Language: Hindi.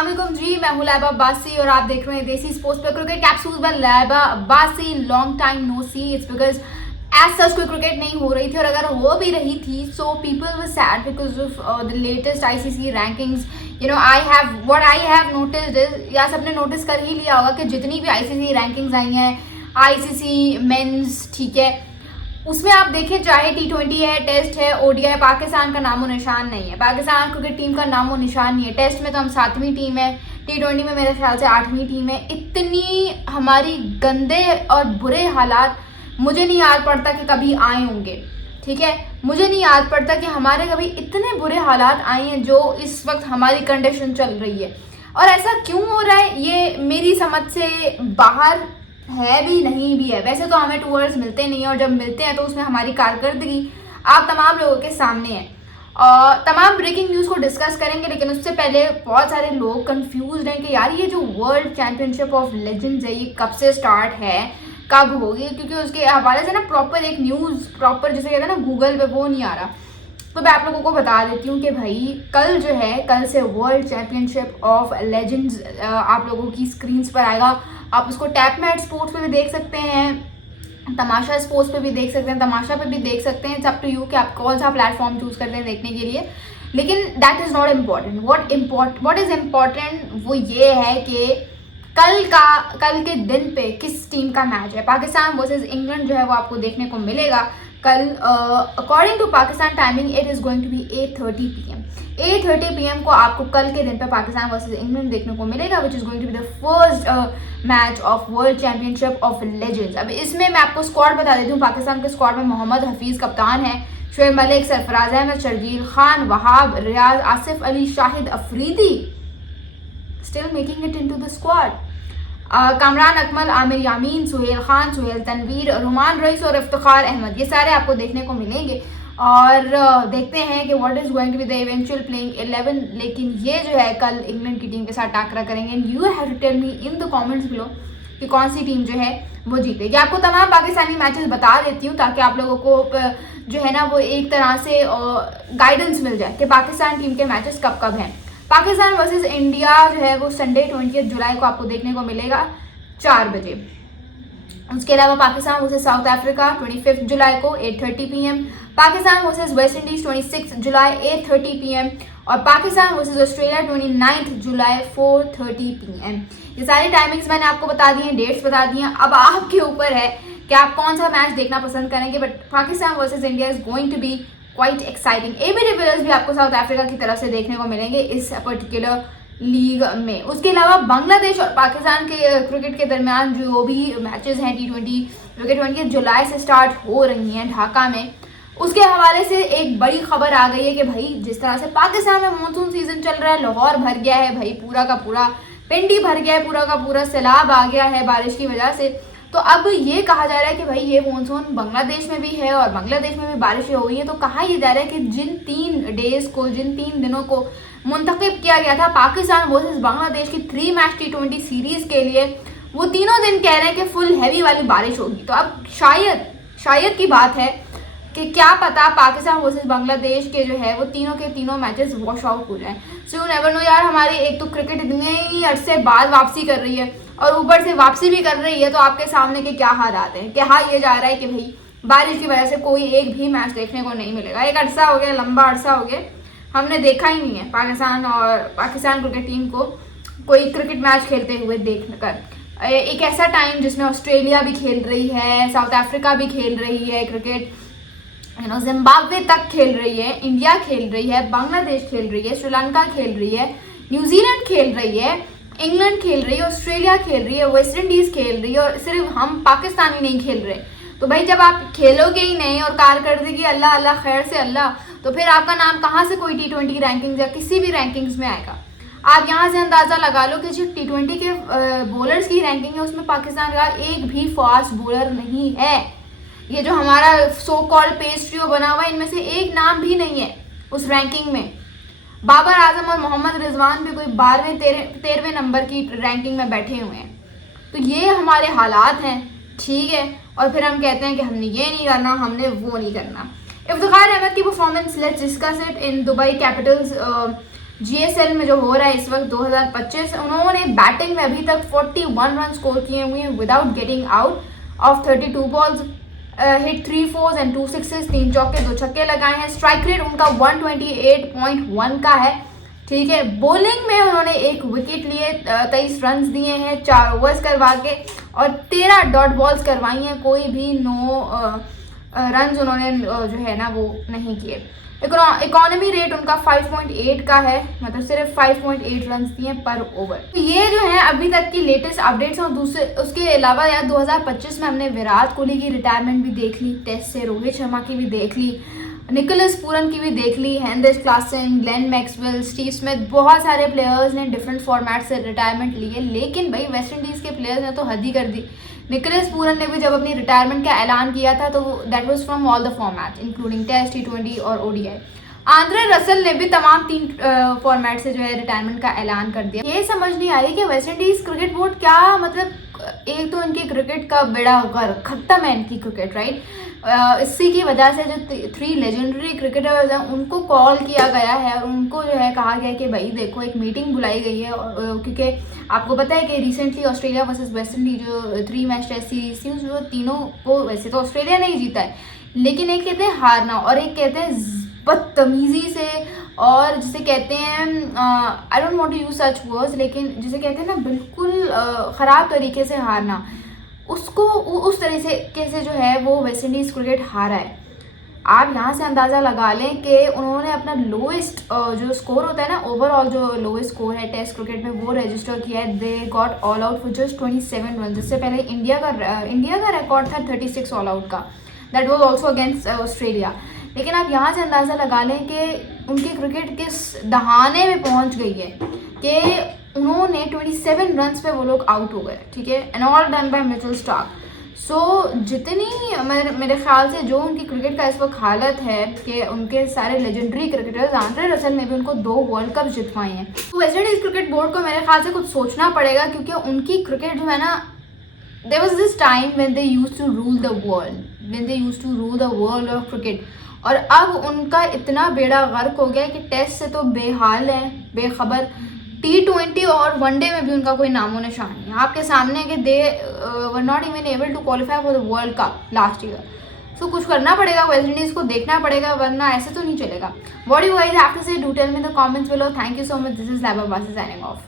अस्सलामुअलैकुम जी, मैं हूं लैबा अब्बासी और आप देख रहे हैं देसी स्पोर्ट्स पे cricket capsules by Laiba Abbasi. Long time no see, it's because as such कोई क्रिकेट नहीं हो रही थी, और अगर हो भी रही थी so people were sad because of the latest ICC rankings. What I have noticed is, या सबने नोटिस कर ही लिया होगा कि जितनी भी आईसीसी रैंकिंग्स आई हैं, आईसीसी मेंस, ठीक है, उसमें आप देखें चाहे T20 है, टेस्ट है, ओडीआई, पाकिस्तान का नामो निशान नहीं है। पाकिस्तान क्रिकेट टीम का नामो निशान नहीं है। टेस्ट में तो हम 7वीं टीम है, T20 में मेरे ख्याल से 8वीं टीम है। इतनी हमारी गंदे और बुरे हालात मुझे नहीं याद पड़ता कि कभी आए होंगे, ठीक है। मुझे नहीं याद पड़ता कि हमारे कभी इतने बुरे हालात आए हैं जो इस वक्त हमारी कंडीशन चल रही है। और ऐसा क्यों हो रहा है ये मेरी समझ से बाहर है भी नहीं भी है। वैसे तो हमें टूर्स मिलते नहीं है, और जब मिलते हैं तो उसमें हमारी कारकर्दगी आप तमाम लोगों के सामने है। और तमाम ब्रेकिंग न्यूज़ को डिस्कस करेंगे, लेकिन उससे पहले बहुत सारे लोग कंफ्यूज हैं कि यार ये जो वर्ल्ड चैंपियनशिप ऑफ लेजेंड्स है ये कब से स्टार्ट है, कब होगी, क्योंकि उसके हवाले से ना प्रॉपर एक न्यूज़ प्रॉपर जिसे कहते हैं ना गूगल पे, वो नहीं आ रहा। तो मैं आप लोगों को बता देती हूँ कि भाई कल जो है, कल से वर्ल्ड चैंपियनशिप ऑफ लेजेंड्स आप लोगों की स्क्रीन्स पर आएगा। आप उसको टैपमेट स्पोर्ट्स पे भी देख सकते हैं, तमाशा स्पोर्ट्स पे भी देख सकते हैं, तमाशा पे भी देख सकते हैं। इट्स अप टू यू कि आप कौन सा प्लेटफॉर्म चूज करते हैं देखने के लिए। लेकिन that is not important. What is important वो ये है कि कल के दिन पे किस टीम का मैच है। पाकिस्तान वर्सेस इंग्लैंड जो है वो आपको देखने को मिलेगा कल। According to Pakistan timing it is going to be 8:30 PM। 8:30 PM को आपको कल के दिन पे पाकिस्तान वर्सेस इंग्लैंड देखने को मिलेगा, which is going to be the first match of world championship of legends. अब इसमें मैं आपको स्क्वाड बता देती हूँ। पाकिस्तान के स्क्वाड में मोहम्मद हफीज़ कप्तान है, Shoaib Malik, Sarfaraz Ahmed, Sharjeel Khan, Wahab Riaz, Asif Ali, Shahid Afridi still making it into the squad, Kamran Akmal, Aamer Yamin, Sohail Khan, Sohail Tanvir, Rumman Raees और इफ्तिखार अहमद, ये सारे आपको देखने को मिलेंगे। और देखते हैं कि what is going to be the eventual playing 11। लेकिन ये जो है कल इंग्लैंड की टीम के साथ टाकरा करेंगे। And you have to tell me in the comments below कि कौन सी टीम जो है वो जीतेगी। आपको तमाम पाकिस्तानी मैचेस बता देती हूँ ताकि आप लोगों को जो है ना वो एक तरह से गाइडेंस मिल जाए कि पाकिस्तान टीम के मैचेस कब कब हैं। पाकिस्तान वर्सेस इंडिया जो है वो संडे 20 जुलाई को आपको देखने को मिलेगा 4 बजे। उसके अलावा पाकिस्तान वर्सेस साउथ अफ्रीका 25 जुलाई को 8:30 PM। Pakistan versus West Indies 26 जुलाई 8:30 PM। और पाकिस्तान वर्सेस ऑस्ट्रेलिया 29 जुलाई 4:30 PM। ये सारी टाइमिंग्स मैंने आपको बता दी हैं, डेट्स बता दी हैं। अब आपके ऊपर है कि आप कौन सा मैच देखना पसंद करेंगे। But Pakistan versus India is going to be quite exciting. AB de Villiers भी आपको साउथ अफ्रीका की तरफ से देखने को मिलेंगे इस पर्टिकुलर लीग में। उसके अलावा बांग्लादेश और पाकिस्तान के क्रिकेट के दरमियान जो भी मैचेस हैं T20 जो कि 20 जुलाई से स्टार्ट हो रही हैं ढाका में, उसके हवाले से एक बड़ी खबर आ गई है कि भाई जिस तरह से पाकिस्तान में मानसून सीजन चल रहा है, लाहौर भर गया है भाई, पूरा का पूरा पिंडी भर गया है, पूरा का पूरा सैलाब आ गया है बारिश की वजह से। तो अब ये कहा जा रहा है कि भाई ये मानसून बांग्लादेश में भी है और बांग्लादेश में भी बारिशें हो गई हैं। तो कहा यह जा रहा है कि जिन 3 दिनों को मुंतखब किया गया था पाकिस्तान वर्सेस बांग्लादेश की 3 मैच T20 सीरीज के लिए, वो तीनों दिन कह रहे हैं कि फुल हैवी वाली बारिश होगी। तो अब शायद की बात है कि क्या पता पाकिस्तान वर्सेस बांग्लादेश के जो है वो तीनों के तीनों मैचेस वॉश आउट हो जाए। सो यू नेवर नो यार, हमारी एक तो क्रिकेट इतने ही अरसे बाद वापसी कर रही है और ऊपर से वापसी भी कर रही है, तो आपके सामने के क्या हालात हैं कि हाँ ये जा रहा है कि भाई बारिश की वजह से कोई एक भी मैच देखने को नहीं मिलेगा। एक अरसा हो गया, लंबा अरसा हो गया, हमने देखा ही नहीं है पाकिस्तान क्रिकेट टीम को कोई क्रिकेट मैच खेलते हुए देखकर। एक ऐसा टाइम जिसमें ऑस्ट्रेलिया भी खेल रही है, साउथ अफ्रीका भी खेल रही है क्रिकेट, जिम्बाब्वे तक खेल रही है, इंडिया खेल रही है, बांग्लादेश खेल रही है, श्रीलंका खेल रही है, न्यूजीलैंड खेल रही है, इंग्लैंड खेल रही है, ऑस्ट्रेलिया खेल रही है, वेस्ट इंडीज खेल रही है, और सिर्फ हम पाकिस्तानी नहीं खेल रहे। तो भाई जब आप खेलोगे ही नहीं और कारकर्दगी अल्लाह अल्लाह खैर से अल्लाह, तो फिर आपका नाम कहाँ से कोई T20 रैंकिंग्स या किसी भी रैंकिंग्स में आएगा। आप यहाँ से अंदाज़ा लगा लो कि जो T20 के बॉलर्स की रैंकिंग है उसमें पाकिस्तान का एक भी फास्ट बॉलर नहीं है। ये जो हमारा सो कॉल्ड पेस्ट्रियो बना हुआ है, इनमें से एक नाम भी नहीं है उस रैंकिंग में। बाबर आजम और मोहम्मद रिजवान भी कोई 12वें 13वें नंबर की रैंकिंग में बैठे हुए हैं। तो ये हमारे हालात हैं, ठीक है। और फिर हम कहते हैं कि हमने ये नहीं करना, हमने वो नहीं करना। इफ्तिखार अहमद की performance, let's discuss it. In Dubai Capitals GSL में जो हो रहा है इस वक्त 2025, उन्होंने बैटिंग में अभी तक 41 रन स्कोर किए हुए हैं without getting out of 32 balls, hit 3 4s and 2 6s, 3 चौके 2 छक्के लगाए हैं। स्ट्राइक रेट उनका 128.1 का है, ठीक है। बॉलिंग में उन्होंने एक विकेट लिए, 23 रन दिए हैं 4 ओवर्स करवा के, और 13 डॉट बॉल्स करवाई हैं, कोई भी नो रन उन्होंने जो है ना वो नहीं किए। इकोनॉमी रेट उनका 5.8 का है, मतलब सिर्फ 5.8 रन दिए पर ओवर। तो ये जो है अभी तक की लेटेस्ट अपडेट्स हैं। और दूसरे उसके अलावा यार 2025 में हमने विराट कोहली की रिटायरमेंट भी देख ली, टेस्ट से रोहित शर्मा की भी देख ली, निकोलस पूरन की भी देख ली, Heinrich Klaasen, Glenn Maxwell, Steve Smith, बहुत सारे प्लेयर्स ने डिफरेंट फॉर्मेट से रिटायरमेंट लिए। लेकिन भाई वेस्ट इंडीज़ के प्लेयर्स ने तो हद ही कर दी। निकोलस पूरन ने भी जब अपनी रिटायरमेंट का ऐलान किया था तो that was from all the format including test, T20 और ODI। आंद्रे रसल ने भी तमाम 3 फॉर्मेट से जो है रिटायरमेंट का ऐलान कर दिया। ये समझ नहीं आई कि वेस्ट इंडीज़ क्रिकेट बोर्ड क्या, मतलब एक तो इनकी क्रिकेट का बेड़ा गर्क, खत्म है इनकी क्रिकेट, राइट। इसी की वजह से जो 3 लेजेंडरी क्रिकेटर्स हैं उनको कॉल किया गया है और उनको जो है कहा गया है कि भाई देखो एक मीटिंग बुलाई गई है, क्योंकि आपको पता है कि recently Australia versus West Indies जो 3 मैच टेस्ट सीरीज थी जो तीनों को, वैसे तो ऑस्ट्रेलिया ने ही जीता है, लेकिन एक कहते हैं हारना और एक कहते हैं बदतमीजी से, और जिसे कहते हैं I don't want to use such words, लेकिन जिसे कहते हैं ना बिल्कुल ख़राब तरीके से हारना, उसको उस तरह से कैसे जो है वो वेस्ट इंडीज़ क्रिकेट हारा है। आप यहाँ से अंदाज़ा लगा लें कि उन्होंने अपना लोएस्ट जो स्कोर होता है ना, ओवरऑल जो लोएस्ट स्कोर है टेस्ट क्रिकेट में वो रजिस्टर किया है। They got all out for just 27 run, जिससे पहले इंडिया का रिकॉर्ड था 36 ऑल आउट का, that was also against Australia. लेकिन आप यहाँ से अंदाज़ा लगा लें कि उनकी क्रिकेट किस दहाने में पहुँच गई है कि उन्होंने 27 रन्स पे वो लोग आउट हो गए, ठीक है, and all done by Mitchell Starc. So जितनी मेरे ख्याल से जो उनकी क्रिकेट का इस वक्त हालत है कि उनके सारे लेजेंडरी क्रिकेटर्स, आंद्रे रसल ने भी उनको 2 वर्ल्ड कप जितवाए हैं। तो वेस्ट इंडीज़ क्रिकेट बोर्ड को मेरे ख्याल से कुछ सोचना पड़ेगा, क्योंकि उनकी क्रिकेट जो है ना, there was this time when they used to rule the world of cricket, और अब उनका इतना बेड़ा गर्क हो गया कि टेस्ट से तो बेहाल है, बेखबर, T20 और वनडे में भी उनका कोई नामो निशान नहीं। आपके सामने कि they were not even able to qualify for the World Cup last year. So कुछ करना पड़ेगा, वेस्ट इंडीज़ को देखना पड़ेगा, वरना ऐसे तो नहीं चलेगा। What you guys have to say, do tell me in the comments below. Thank you so much, this is Laiba Abbasi signing of.